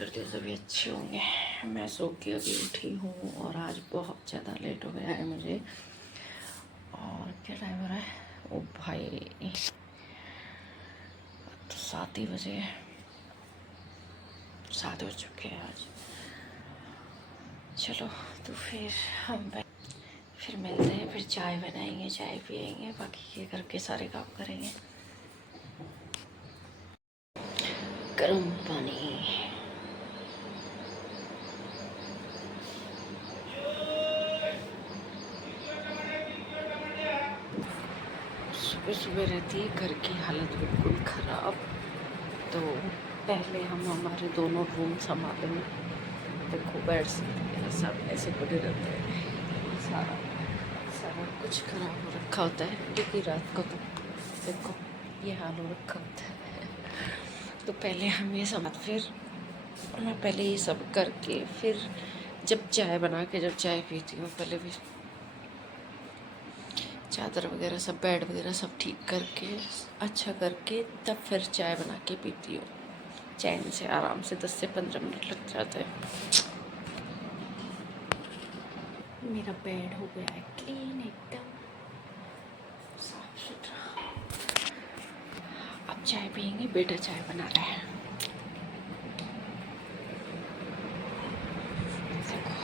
करती हूँ सभी अच्छे होंगे। मैं सो के अभी उठी हूँ और आज बहुत ज़्यादा लेट हो गया है मुझे। और क्या टाइम हो रहा है? ओ भाई, तो 7 ही बजे, 7 बज चुके हैं आज। चलो तो फिर हम फिर मिलते हैं, फिर चाय बनाएंगे, चाय पियेंगे, बाकी के घर के सारे काम करेंगे। गर्म पानी। सुबह सुबह रहती है घर की हालत बिल्कुल ख़राब। तो पहले हम हमारे दोनों रूम संभालेंगे। देखो बेड से सब ऐसे पड़े रहते हैं, सारा सारा कुछ ख़राब हो रखा होता है, क्योंकि रात को तो देखो ये हाल हो रखा होता है। तो पहले हम ये सब, फिर मैं पहले ये सब करके फिर जब चाय बना के जब चाय पीती हूँ, पहले भी चादर वगैरह सब, बेड वगैरह सब ठीक करके अच्छा करके तब फिर चाय बना के पीती हूँ चैन से, आराम से 10 से 15 मिनट लग जाते हैं। मेरा बेड हो गया है क्लीन, एकदम साफ सुथरा। अब चाय पियेंगे, बेटा चाय बना रहा है। देखो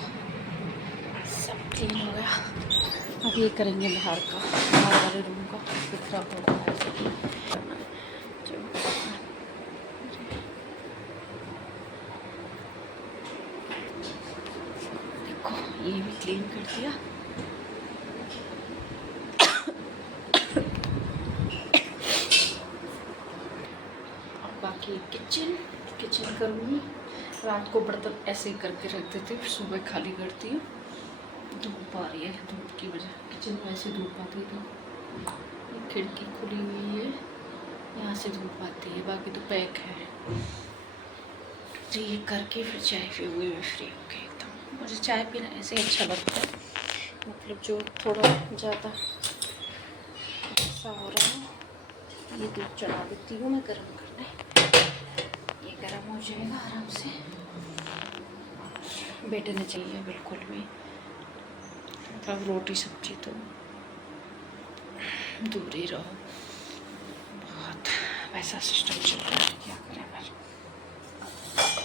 सब क्लीन हो गया। अब ये करेंगे बाहर का, बाहर वाले रूम का बिखरा हुआ है जो। देखो ये भी क्लीन कर दिया। और बाकी किचन करूँगी। रात को बर्तन ऐसे ही करके रख देती हूँ, सुबह खाली करती हूँ। धूप आ रही है, धूप की वजह किचन में ऐसे धूप आती है। तो खिड़की खुली हुई है, यहाँ से धूप आती है, बाकी तो पैक है। तो ये करके फिर चाय पीऊँगी मैं फ्री होके एकदम। मुझे चाय पीना ऐसे अच्छा लगता है, मतलब जो थोड़ा ज़्यादा ऐसा हो रहा है। ये दूध चढ़ा देती हूँ मैं गर्म करने, ये गर्म हो जाएगा आराम से। बेटे ने चाहिए बिल्कुल भी, मतलब रोटी सब्जी तो दूर ही रहो। बहुत वैसा सिस्टम चल रहा है, क्या करें पर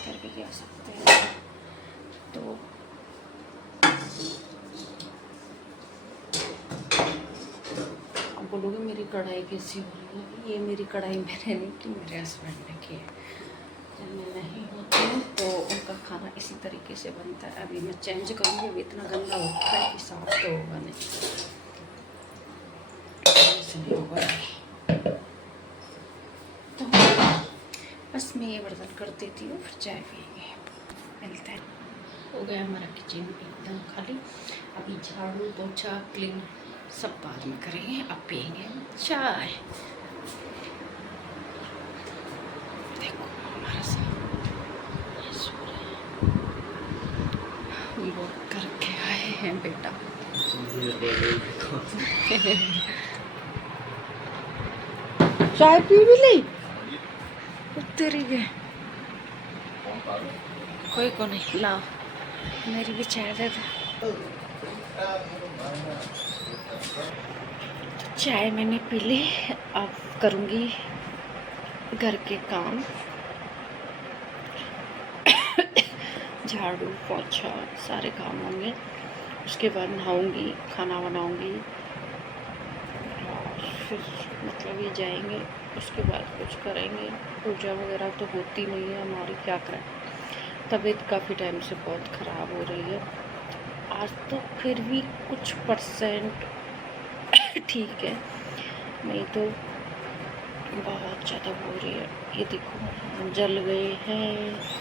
कर भी क्या सकते हैं। तो अब बोलोगे मेरी कढ़ाई कैसी हो रही है? ये मेरी कढ़ाई मैंने नहीं की, मेरे हस्बैंड ने की है। जब मैं नहीं होती हूँ तो उनका खाना इसी तरीके से बनता है। अभी मैं चेंज करूँगी, अभी इतना गंदा होता है कि साफ तो होगा नहीं, ऐसे नहीं होगा। तो बस मैं ये बर्तन कर देती हूँ, फिर चाय पियेंगे, मिलते हैं। हो गया हमारा किचन एकदम खाली। अभी झाड़ू पोछा क्लीन सब बाद में करेंगे, अब पियेंगे चाय। देखो हमारा सब वो करके आए हैं बेटा। चाय पी भी ली तेरी के? कोई को नहीं, ला मेरी भी चाय दे दो। चाय मैंने पी ली, अब करूँगी घर के काम, झाड़ू पोछा सारे काम होंगे। उसके बाद नहाऊंगी, खाना बनाऊंगी, फिर मतलब ये जाएंगे। उसके बाद कुछ करेंगे, पूजा वगैरह तो होती नहीं है हमारी, क्या करें। तबीयत काफ़ी टाइम से बहुत ख़राब हो रही है। आज तो फिर भी कुछ परसेंट ठीक है, नहीं तो बहुत ज़्यादा हो रही है। ये देखो जल गए हैं।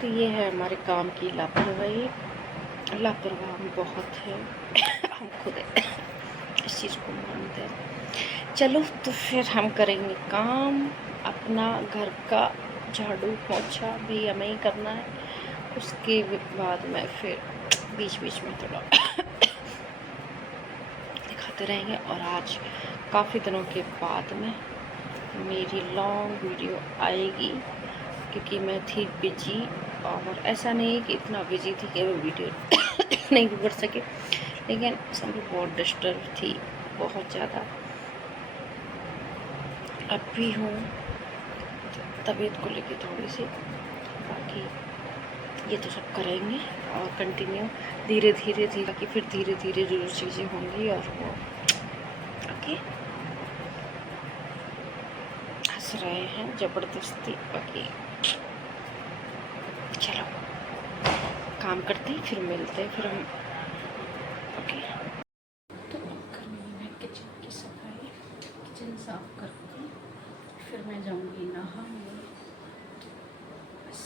तो ये है हमारे काम की लापरवाही। लापरवाह हम बहुत है, हम खुद इस चीज़ को मानते हैं। चलो तो फिर हम करेंगे काम अपना, घर का झाड़ू पोछा भी हमें ही करना है। उसके बाद में फिर बीच बीच में थोड़ा दिखाते रहेंगे। और आज काफ़ी दिनों के बाद में मेरी लॉन्ग वीडियो आएगी, क्योंकि मैं थी बिजी। और ऐसा नहीं कि इतना बिजी थी कि मैं वीडियो नहीं कर सके, लेकिन समझो बहुत डिस्टर्ब थी, बहुत ज़्यादा। अब भी हूँ, तबीयत को लेके थोड़ी सी। बाकी ये तो सब करेंगे और कंटिन्यू धीरे धीरे धीरे, कि फिर धीरे धीरे जो चीज़ें होंगी और वो ओके। हंस रहे हैं ज़बरदस्ती। बाकी चलो काम करते हैं, फिर मिलते हैं, फिर हम ओके। तो करनी है किचन की सफाई, किचन साफ करके फिर मैं जाऊँगी नहाने। बस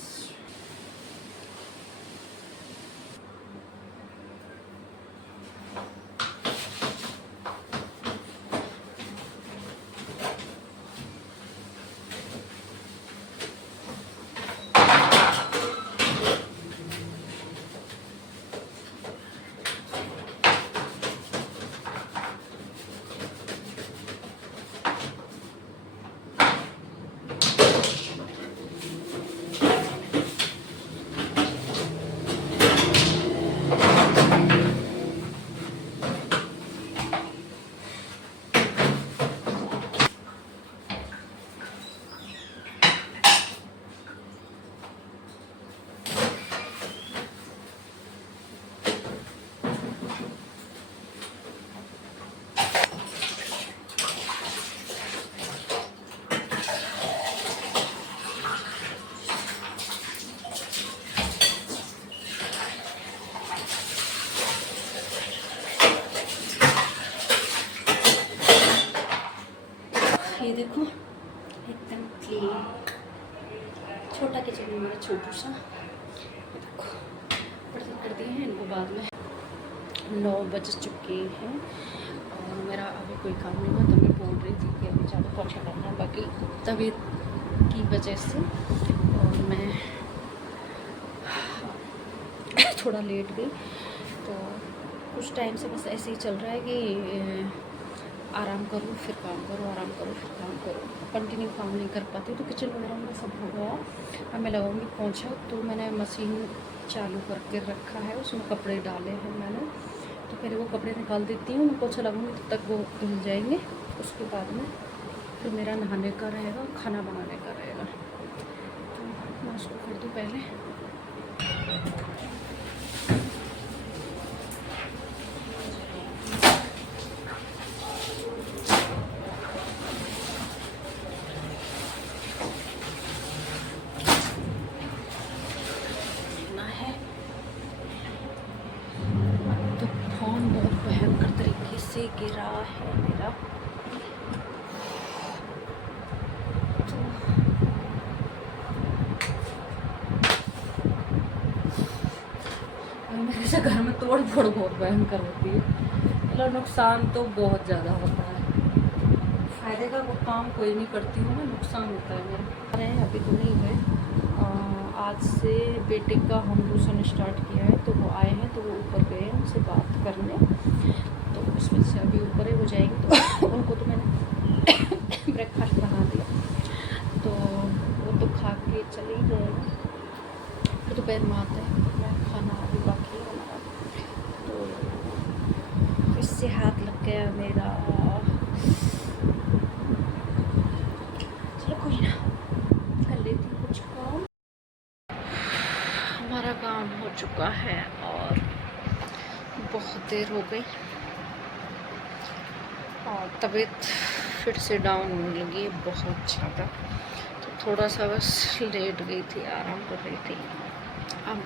ये देखो एकदम क्लीन, छोटा किचन है मेरा, छोटू सा। देखो बर्तन कर दिए हैं इनको, बाद में 9 बज चुके हैं और मेरा अभी कोई काम नहीं हुआ। तो मैं बोल रही थी कि अभी ज़्यादा पोछा करना है, बाकी तबीयत की वजह से और मैं थोड़ा लेट गई। तो कुछ टाइम से बस ऐसे ही चल रहा है कि आराम करो फिर काम करो, आराम करो फिर काम करो, कंटिन्यू काम नहीं कर पाती। तो किचन वगैरह में सब हो गया। अब मैं लगाऊंगी पोंछा। तो मैंने मशीन चालू करके रखा है, उसमें कपड़े डाले हैं मैंने। तो पहले वो कपड़े निकाल देती हूँ, मैं पोंछा लगाऊंगी तब तक वो धुल जाएंगे। उसके बाद में फिर मेरा नहाने का रहेगा, खाना बनाने का रहेगा। तो मैं उसको कर दूँ पहले। तो फोन बहुत भयंकर तरीके से गिरा है मेरा। तो मेरे से घर में तोड़ फोड़ बहुत भयंकर होती है, मतलब नुकसान तो बहुत ज़्यादा होता है। फ़ायदे का वो काम कोई नहीं करती हूँ ना, नुकसान होता है मेरा। अरे अभी तो नहीं गए, आज से बेटे का होम ट्यूशन स्टार्ट किया है, तो वो आए हैं, तो वो ऊपर गए हैं उनसे बात करने। तो उस वजह से अभी ऊपर है, वो जाएंगे। तो उनको तो मैंने ब्रेकफास्ट बना दिया, तो वो तो खा के चले ही गए। फिर दोपहर में आते हैं, तो मैं खाना अभी बाकी है हमारा। तो इससे हाथ लग गया मेरा। चलो कोई ना, कर लेती हूँ कुछ काम। हमारा काम हो चुका है और बहुत देर हो गई और तबीयत फिर से डाउन होने लगी है बहुत ज़्यादा। तो थोड़ा सा बस लेट गई थी, आराम कर रही थी। अब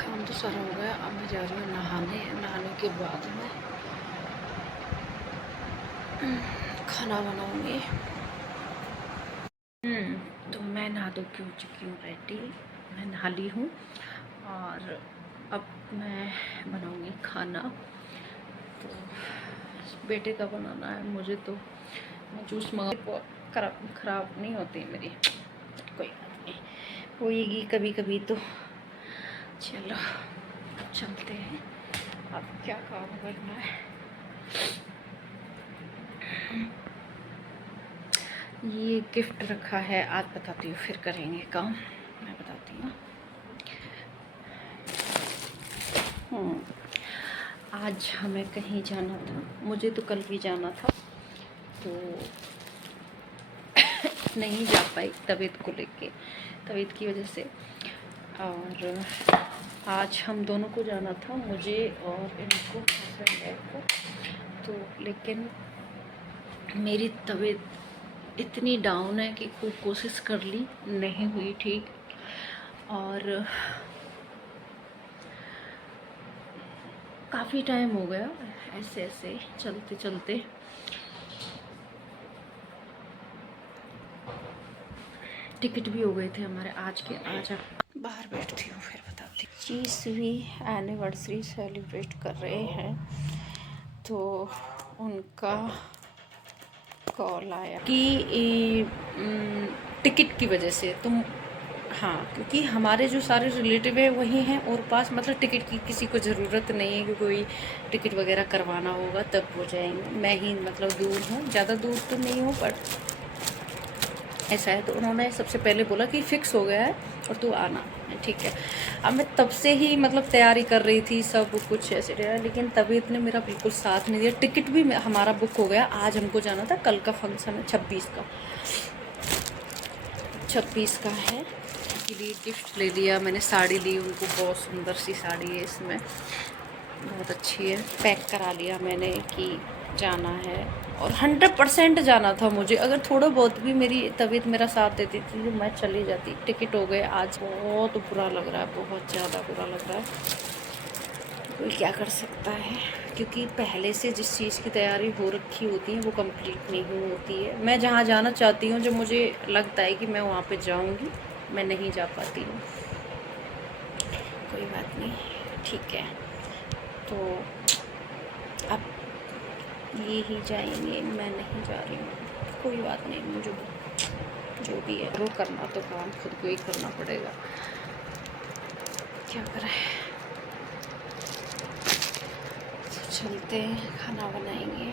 काम तो सारा हो गया। अब मैं जा रही हूँ नहाने। नहाने के बाद में खाना बनाऊँगी। तो मैं नहा धो के हो चुकी हूँ रेडी, मैं नहा ली हूँ और अब मैं बनाऊँगी खाना। तो बेटे का बनाना है मुझे। तो मैं जूस मंगा, ख़राब नहीं होती है मेरी, कोई बात नहीं, होएगी कभी कभी तो। चलो चलते हैं, अब क्या काम करना है। ये गिफ्ट रखा है, आज बताती हूँ, फिर करेंगे काम, मैं बताती हूँ। आज हमें कहीं जाना था, मुझे तो कल भी जाना था, तो नहीं जा पाई तबीयत को लेके, तबीयत की वजह से। और आज हम दोनों को जाना था, मुझे और इनको, हस्बैंड वाइफ को। तो लेकिन मेरी तबीयत इतनी डाउन है कि खूब कोशिश कर ली, नहीं हुई ठीक। और काफ़ी टाइम हो गया ऐसे ऐसे चलते चलते। टिकट भी हो गए थे हमारे आज के। आज आप बाहर बैठती हूँ फिर बताती हूँ। 25वीं एनिवर्सरी सेलिब्रेट कर रहे हैं, तो उनका कॉल आया कि टिकट की वजह से तुम, हाँ, क्योंकि हमारे जो सारे रिलेटिव हैं वही हैं और पास, मतलब टिकट की किसी को ज़रूरत नहीं है कि कोई टिकट वगैरह करवाना होगा तब हो जाएंगे। मैं ही मतलब दूर हूँ, ज़्यादा दूर तो नहीं हूँ, पर ऐसा है। तो उन्होंने सबसे पहले बोला कि फ़िक्स हो गया है और तू आना, ठीक है। अब मैं तब से ही मतलब तैयारी कर रही थी, सब कुछ ऐसे रहा, लेकिन तबीयत ने मेरा बिल्कुल साथ नहीं दिया। टिकट भी हमारा बुक हो गया, आज हमको जाना था, कल का फंक्शन है 26 का है। के लिए गिफ्ट ले लिया मैंने, साड़ी ली उनको, बहुत सुंदर सी साड़ी है, इसमें बहुत अच्छी है। पैक करा लिया मैंने कि जाना है, और 100% जाना था मुझे। अगर थोड़ा बहुत भी मेरी तबीयत मेरा साथ देती थी तो मैं चली जाती। टिकट हो गए आज। बहुत बुरा लग रहा है, बहुत ज़्यादा बुरा लग रहा है। कोई क्या कर सकता है, क्योंकि पहले से जिस चीज़ की तैयारी हो रखी होती है वो कंप्लीट नहीं होती है। मैं जहाँ जाना चाहती हूँ, जब मुझे लगता है कि मैं वहाँ पे जाऊँगी, मैं नहीं जा पाती हूँ। कोई बात नहीं, ठीक है। तो अब ये ही जाएंगे, मैं नहीं जा रही हूँ, कोई बात नहीं। मुझे जो भी है वो करना, तो काम खुद को ही करना पड़ेगा, क्या करें। तो चलते हैं, खाना बनाएंगे,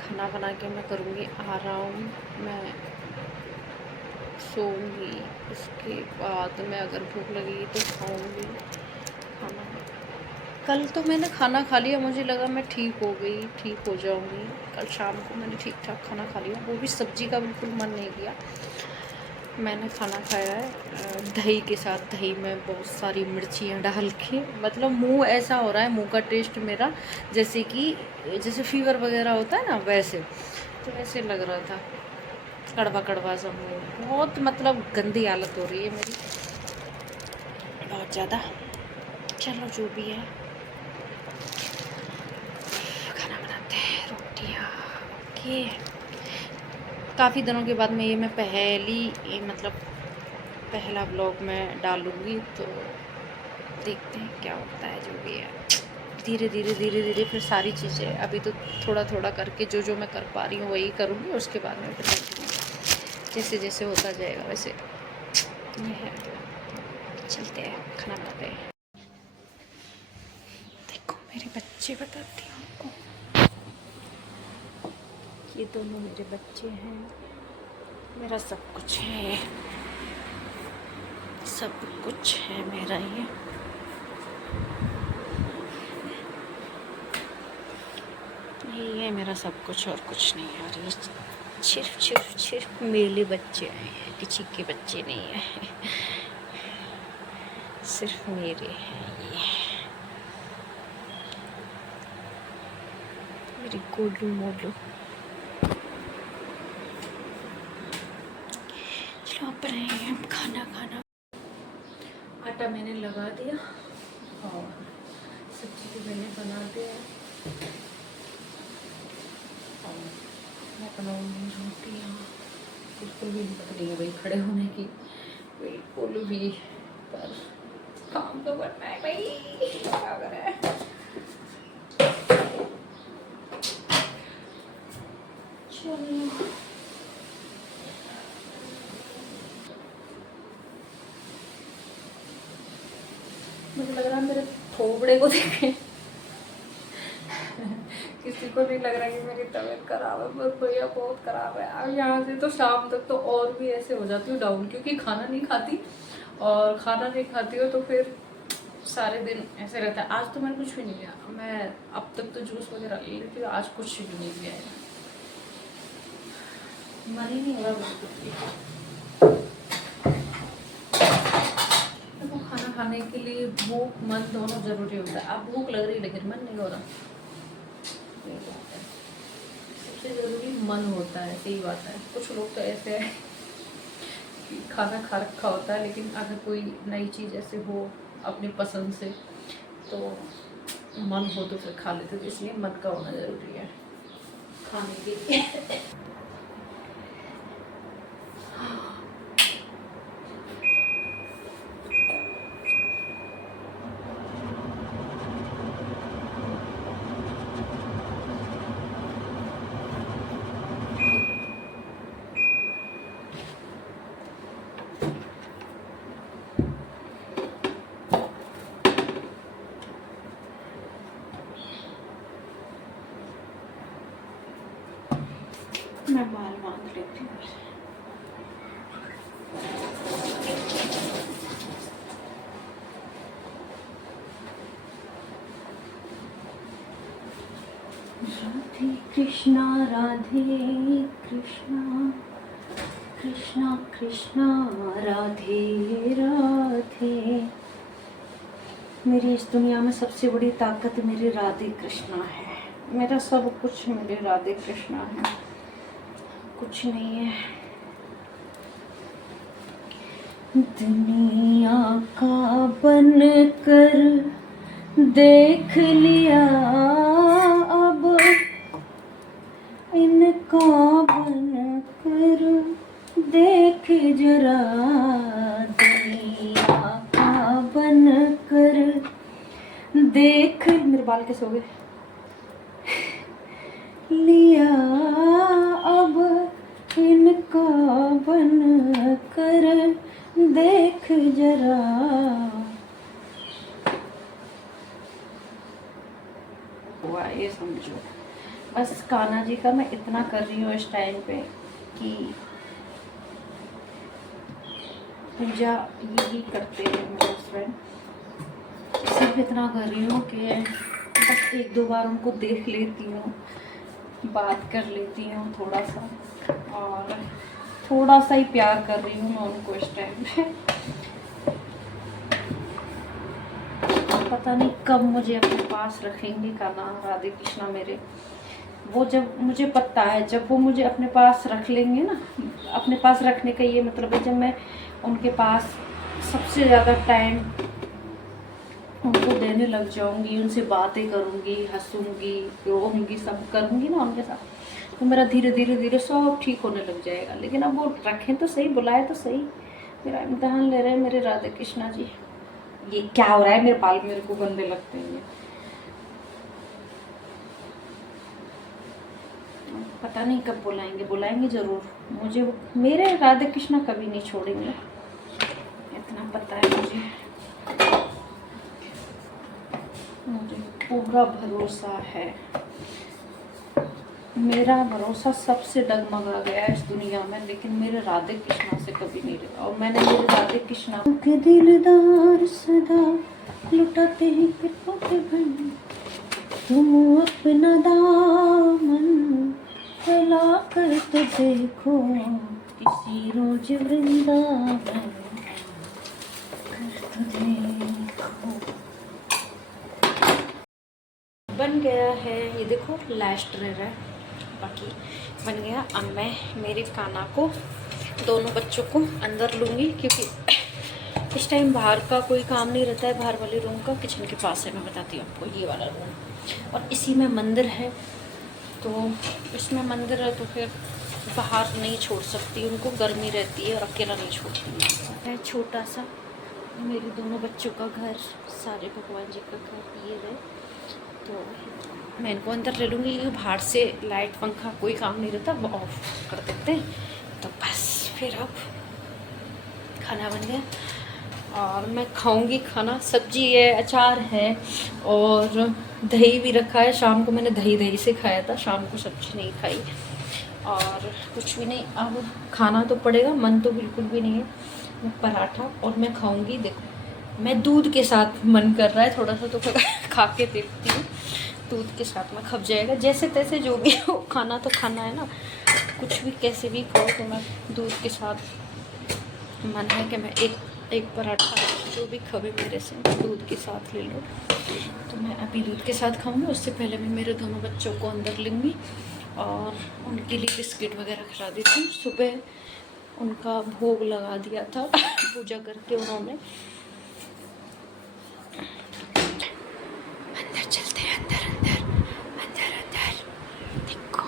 खाना बना के मैं करूँगी आराम, मैं सोऊंगी। उसके बाद मैं अगर भूख लगेगी तो खाऊंगी खाना। कल तो मैंने खाना खा लिया, मुझे लगा मैं ठीक हो गई, ठीक हो जाऊंगी। कल शाम को मैंने ठीक ठाक खाना खा लिया, वो भी सब्जी का बिल्कुल मन नहीं किया। मैंने खाना खाया है दही के साथ, दही में बहुत सारी मिर्चियाँ डाल के, मतलब मुंह ऐसा हो रहा है, मुंह का टेस्ट मेरा जैसे फीवर वगैरह होता है ना, वैसे तो वैसे लग रहा था, कड़वा कड़वा सा मुँह, बहुत मतलब गंदी हालत हो रही है मेरी, बहुत ज़्यादा। चलो जो भी है, खाना बनाते हैं, रोटियाँ। ओके, काफ़ी दिनों के बाद में ये मैं मतलब पहला ब्लॉग मैं डालूँगी, तो देखते हैं क्या होता है, जो भी है। धीरे धीरे फिर सारी चीज़ें, अभी तो थोड़ा थोड़ा करके जो मैं कर पा रही हूँ वही करूँगी, उसके बाद में फिर देखूँगी जैसे जैसे होता जाएगा वैसे। ये है, चलते हैं, खाना बनाते हैं। देखो मेरे बच्चे, बताती हूँ आपको, ये दोनों मेरे बच्चे हैं, मेरा सब कुछ है, सब कुछ है मेरा। ये है मेरा सब कुछ, और कुछ नहीं है। और ये सिर्फ मेरे बच्चे हैं, किसी के बच्चे नहीं हैं, सिर्फ मेरे हैं ये, मेरी गोलू मोलू। चलो अब बनाएंगे हम खाना। आटा मैंने लगा दिया और सब्जी भी मैंने बना दिया, और मैं बनाऊंगी रोटियाँ। बिल्कुल भी हिम्मत नहीं है भाई खड़े होने की, बिल्कुल भी, पर काम तो करना है भाई, क्या करें। चलो मुझे लग रहा है मेरे थोबड़े को देखे किसी को नहीं लग रहा कि मेरी तबीयत खराब है, पर भैया बहुत खराब है। अब यहाँ से तो शाम तक तो और भी ऐसे हो जाती हूँ डाउन, क्योंकि खाना नहीं खाती, और खाना नहीं खाती हो तो फिर सारे दिन ऐसे रहता है। आज तो मैंने कुछ भी नहीं लिया, मैं अब तक तो जूस वगैरह ले लेती हूँ, आज कुछ भी नहीं लिया है। मन ही नहीं हो रहा बिल्कुल। देखो खाना खाने के लिए भूख मन दोनों जरूरी होता है। अब भूख लग रही है लेकिन मन नहीं हो रहा, सबसे जरूरी मन होता है। सही बात है। कुछ लोग तो ऐसे है कि खाना खा रखा होता है, लेकिन अगर कोई नई चीज़ ऐसे हो अपनी पसंद से तो मन हो तो फिर खा लेते, तो इसलिए मन का होना ज़रूरी है खाने के लिए। मैं बाल बांध लेती हूँ। राधे कृष्णा राधे कृष्णा कृष्णा कृष्णा राधे राधे। मेरी इस दुनिया में सबसे बड़ी ताकत मेरे राधे कृष्णा है। मेरा सब कुछ मेरे राधे कृष्णा है, कुछ नहीं है। दुनिया का बन कर देख लिया, अब इनका बन कर देख जरा। दुनिया का बन कर देख, मेरे बाल कैसे हो गए, लिया अब इनका बन कर देख जरा। हुआ ये समझो। बस कान्हा जी का मैं इतना कर रही हूँ इस टाइम पे कि पूजा यही करते हैं मेरे हस्बैंड, सिर्फ इतना कर रही हूँ कि बस एक दो बार उनको देख लेती हूँ, बात कर लेती हूँ थोड़ा सा, और थोड़ा सा ही प्यार कर रही हूँ मैं उनको इस टाइम पे। पता नहीं कब मुझे अपने पास रखेंगे कान्हा राधे कृष्णा मेरे। वो जब मुझे पता है, जब वो मुझे अपने पास रख लेंगे ना, अपने पास रखने का ये मतलब है जब मैं उनके पास सबसे ज़्यादा टाइम उनको देने लग जाऊंगी, उनसे बातें करूंगी, हंसूंगी, रोऊंगी, सब करूंगी ना उनके साथ, तो मेरा धीरे धीरे धीरे सब ठीक होने लग जाएगा। लेकिन अब वो रखें तो सही, बुलाए तो सही। मेरा इम्तिहान ले रहे हैं मेरे राधे कृष्णा जी। ये क्या हो रहा है, मेरे बाल मेरे को गंदे लगते हैं। पता नहीं कब बुलाएंगे, बुलाएंगे ज़रूर मुझे। मेरे राधे कृष्णा कभी नहीं छोड़ेंगे, इतना पता है मुझे। मुझे पूरा भरोसा है। मेरा भरोसा सबसे डगमगा गया इस दुनिया में, लेकिन मेरे राधे कृष्णा से कभी नहीं रहा। और मैंने मेरे राधे कृष्णा के दिलदार सदा लुटाते हैं कृपा के बन, तुम अपना दामन फैला कर तो देखो, किसी रोज वृंदावन कर तो देखो। बन गया है ये, देखो लास्ट रह रहा है, बाकी बन गया। अब मैं मेरे कान्हा को, दोनों बच्चों को अंदर लूँगी, क्योंकि इस टाइम बाहर का कोई काम नहीं रहता है। बाहर वाले रूम का किचन के पास है, मैं बताती हूँ आपको, ये वाला रूम, और इसी में मंदिर है। तो इसमें मंदिर है तो फिर बाहर नहीं छोड़ सकती, उनको गर्मी रहती है और अकेला नहीं छोड़ती है। छोटा सा मेरे दोनों बच्चों का घर, सारे भगवान जी का घर ये है। तो मैं इनको अंदर ले लूँगी, क्योंकि बाहर से लाइट पंखा कोई काम नहीं रहता, वो ऑफ कर देते हैं। तो बस फिर अब खाना बन गया और मैं खाऊंगी खाना। सब्जी है, अचार है और दही भी रखा है, शाम को मैंने दही से खाया था, शाम को सब्जी नहीं खाई। और कुछ भी नहीं, अब खाना तो पड़ेगा, मन तो बिल्कुल भी नहीं है। मैं पराठा और मैं खाऊंगी, देखो मैं दूध के साथ मन कर रहा है थोड़ा सा, तो खा के देखती हूँ। दूध के साथ में खप जाएगा, जैसे तैसे जो भी हो, खाना तो खाना है ना, कुछ भी कैसे भी खाओ। तो मैं दूध के साथ मन है कि मैं एक पराठा जो भी खबे मेरे से दूध के साथ ले लो। तो मैं अभी दूध के साथ खाऊंगी, उससे पहले मैं मेरे दोनों बच्चों को अंदर लूँगी और उनके लिए बिस्किट वगैरह खिला देती हूँ। सुबह उनका भोग लगा दिया था पूजा करके उन्होंने। अंदर चलते हैं, अंदर अंदर अंदर अंदर देखो।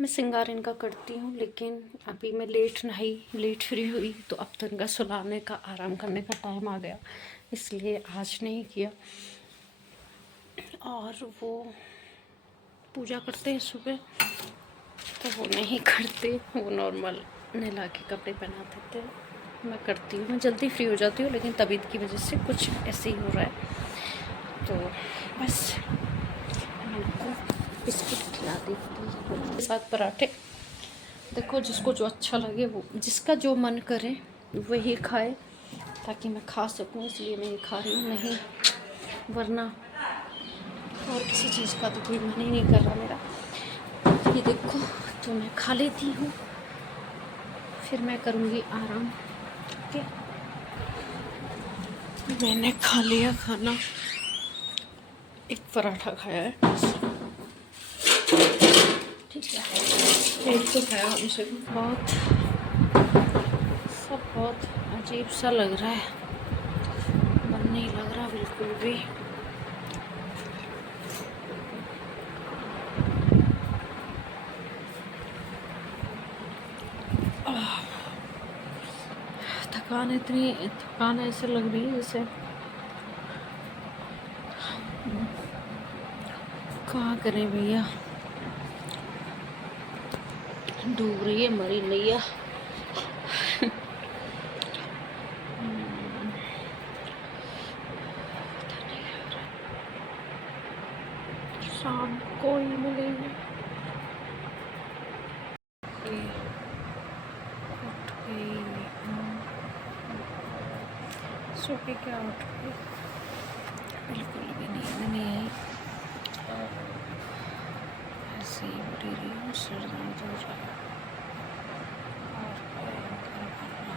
मैं श्रृंगार इनका करती हूँ, लेकिन अभी मैं लेट फ्री हुई, तो अब तो इनका सुलाने का, आराम करने का टाइम आ गया, इसलिए आज नहीं किया। और वो पूजा करते हैं सुबह, तो वो नहीं करते, वो नॉर्मल नहला के कपड़े पहना देते हैं। मैं करती हूँ, मैं जल्दी फ्री हो जाती हूँ, लेकिन तबीयत की वजह से कुछ ऐसे ही हो रहा है। तो बस उनको बिस्किट खिला देती हूँ, साथ पराठे। देखो जिसको जो अच्छा लगे, वो जिसका जो मन करे वही खाए, ताकि मैं खा सकूँ, इसलिए मैं ये खा रही हूँ। नहीं वरना और किसी चीज़ का तो कोई मन ही नहीं कर रहा मेरा। ये देखो, तो मैं खा लेती हूँ, फिर मैं करूँगी आराम। ठीक है, मैंने खा लिया खाना, एक पराठा खाया है, ठीक है, एक तो खाया हमसे। बहुत अजीब सा लग रहा है, मन नहीं लग रहा बिल्कुल भी। थकान ऐसे लग रही है जैसे क्या करें भैया, डूब रही है मरी नैया। शाम को ही मिलेंगे। उठ गई, सो के क्या उठ गई, बिल्कुल भी नींद नहीं आई। ऐसे ही उठी रही हूँ, सिर दर्द हो रहा है और क्या करना।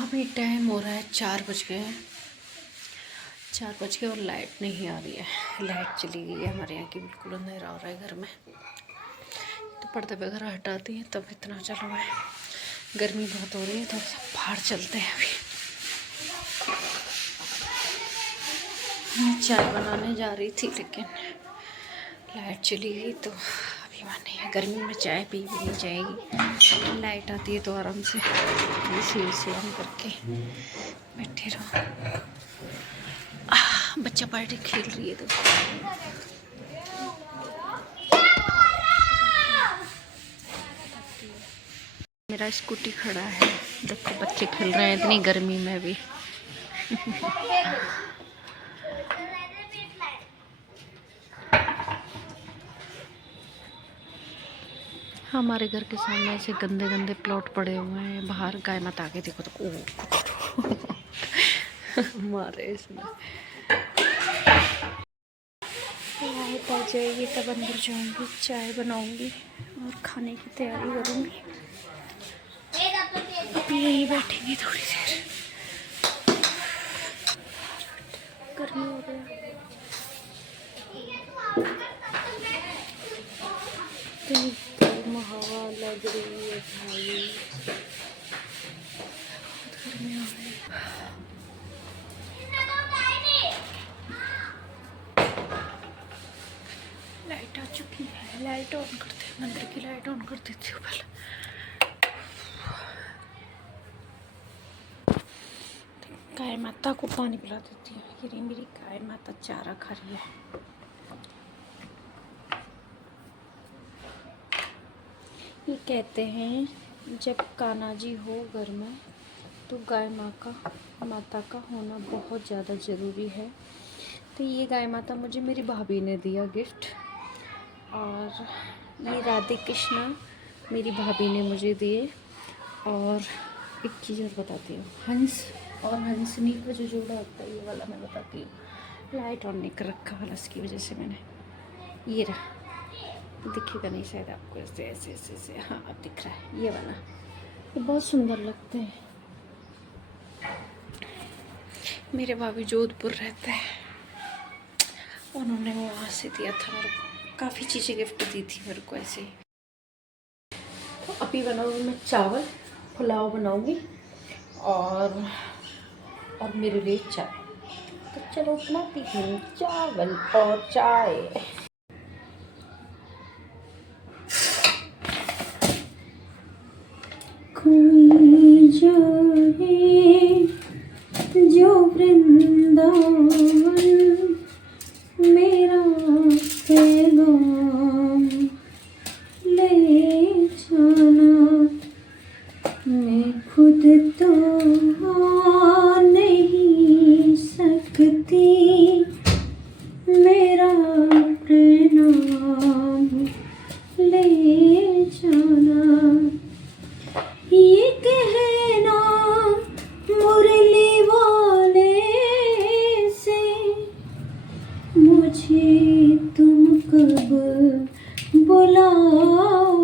अभी टाइम हो रहा है 4 बज गए हैं, 4 बज गए और लाइट नहीं आ रही है। लाइट चली गई है हमारे यहाँ की, बिल्कुल अंधेरा हो रहा है घर में। तो पर्दे वगैरह हटाती हैं तब इतना चला हुआ है। गर्मी बहुत हो रही है, थोड़ा सा बाहर चलते हैं। अभी मैं चाय बनाने जा रही थी, लेकिन लाइट चली गई, तो अभी मन नहीं है। गर्मी में चाय पी भी नहीं जाएगी, लाइट आती है तो आराम से इसी ऑन करके बैठे रहो। बच्चा पार्टी खेल रही है, तो मेरा स्कूटी खड़ा है, देखो बच्चे खेल रहे हैं इतनी गर्मी में भी। हमारे घर के सामने ऐसे गंदे गंदे प्लॉट पड़े हुए हैं, बाहर गाय मत आके देखो तो मारे इसमें। लाइट आ जाएगी तब अंदर जाऊंगी, चाय बनाऊंगी और खाने की तैयारी करूंगी। अभी यहीं बैठेंगे थोड़ी देर, गर्मी हो रही है। इतनी गर्म हवा लग रही है भाई, बहुत गर्मी हो रही है। लाइट आ चुकी है, लाइट ऑन करते हैं, मंदिर की लाइट ऑन कर देती हूँ पहले। गाय माता को पानी पिला देती हूँ। ये रही मेरी गाय माता, चारा खा रही है। ये कहते हैं जब कान्हा जी हो घर में तो गाय माता का होना बहुत ज़्यादा ज़रूरी है। तो ये गाय माता मुझे मेरी भाभी ने दिया गिफ्ट, और ये राधे कृष्णा मेरी भाभी ने मुझे दिए। और एक चीज़ और बताती हूँ, हंस और हंसनी का जो जोड़ा होता है ये वाला मैं बताती हूँ। लाइट ऑन नहीं कर रखा वाला, इसकी वजह से मैंने, ये रहा, दिखेगा नहीं शायद आपको, ऐसे ऐसे ऐसे ऐसे, हाँ अब दिख रहा है, ये वाला, ये बहुत सुंदर लगते हैं। मेरे भाभी जोधपुर रहते हैं, उन्होंने वहाँ से दिया था मेरे को, काफ़ी चीज़ें गिफ्ट दी थी मेरे को ऐसे ही। तो अभी बनाऊँगी मैं चावल, पुलाव बनाऊँगी, और मेरे लिए चाय। तो चलो बनाती हूँ चावल और चाय। कोई जाए जो वृंदावन, मेरा पैगाम ले जाना। मैं खुद तो आ नहीं सकती, मेरा प्रणाम ले जाना। ये कहना मुरली वाले से, मुझे तुम कब बुलाओगे।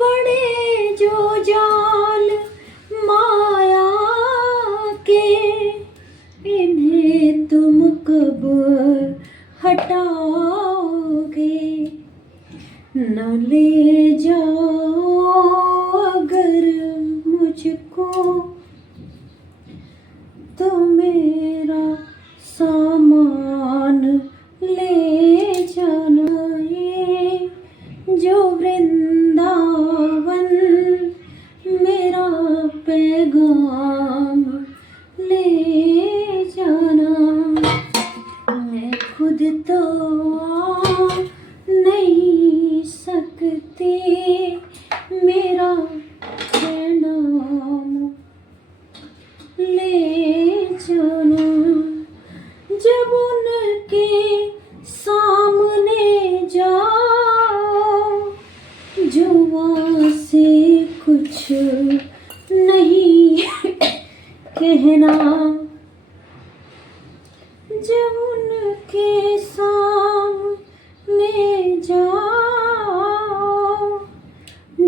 पड़े जो जाल माया के, इन्हें तुम कब हटाओगे। न ले जाओ अगर मुझको, तो मेरा सामान ले जाना। ये जो वृंदावन, मेरा पैगाम ले जाना। मैं खुद तो आ नहीं सकती, मेरा प्रणाम ले जाना। जब उनके सामने जाओ, जुबां से कुछ नहीं कहना। जब उनके सामने जाओ,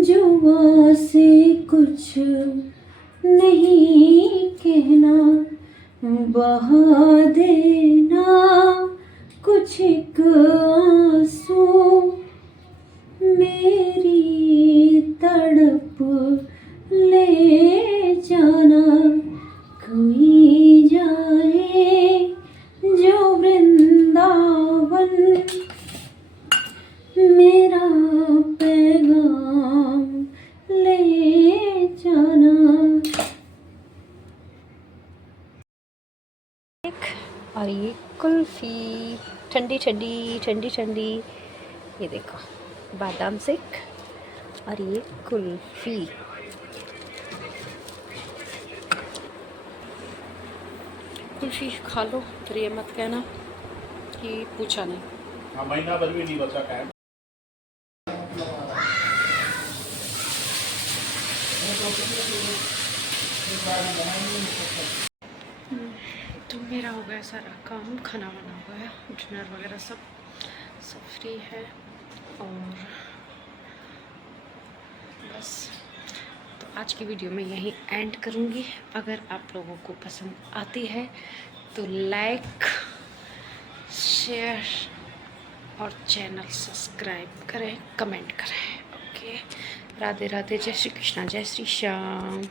जुबां से कुछ नहीं कहना। बहा देना कुछ एक आंसू, मेरी तड़प ले जाना। कोई जाए जो वृंदावन, मेरा पैगाम ले जाना। और ये कुल्फ़ी ठंडी ठंडी ठंडी ठंडी, ये देखो बादाम शेक, और ये कुल्फ़ी। कुल्फ़ी खा लो, फिर ये मत कहना कि पूछा नहीं। हाँ, महीना भर भी नहीं बचा टाइम। तो मेरा हो गया सारा काम, खाना बना हुआ है, डिनर वगैरह सब फ्री है, और बस। तो आज की वीडियो में यहीं एंड करूँगी। अगर आप लोगों को पसंद आती है तो लाइक, शेयर और चैनल सब्सक्राइब करें, कमेंट करें। ओके, राधे राधे, जय श्री कृष्णा, जय श्री श्याम।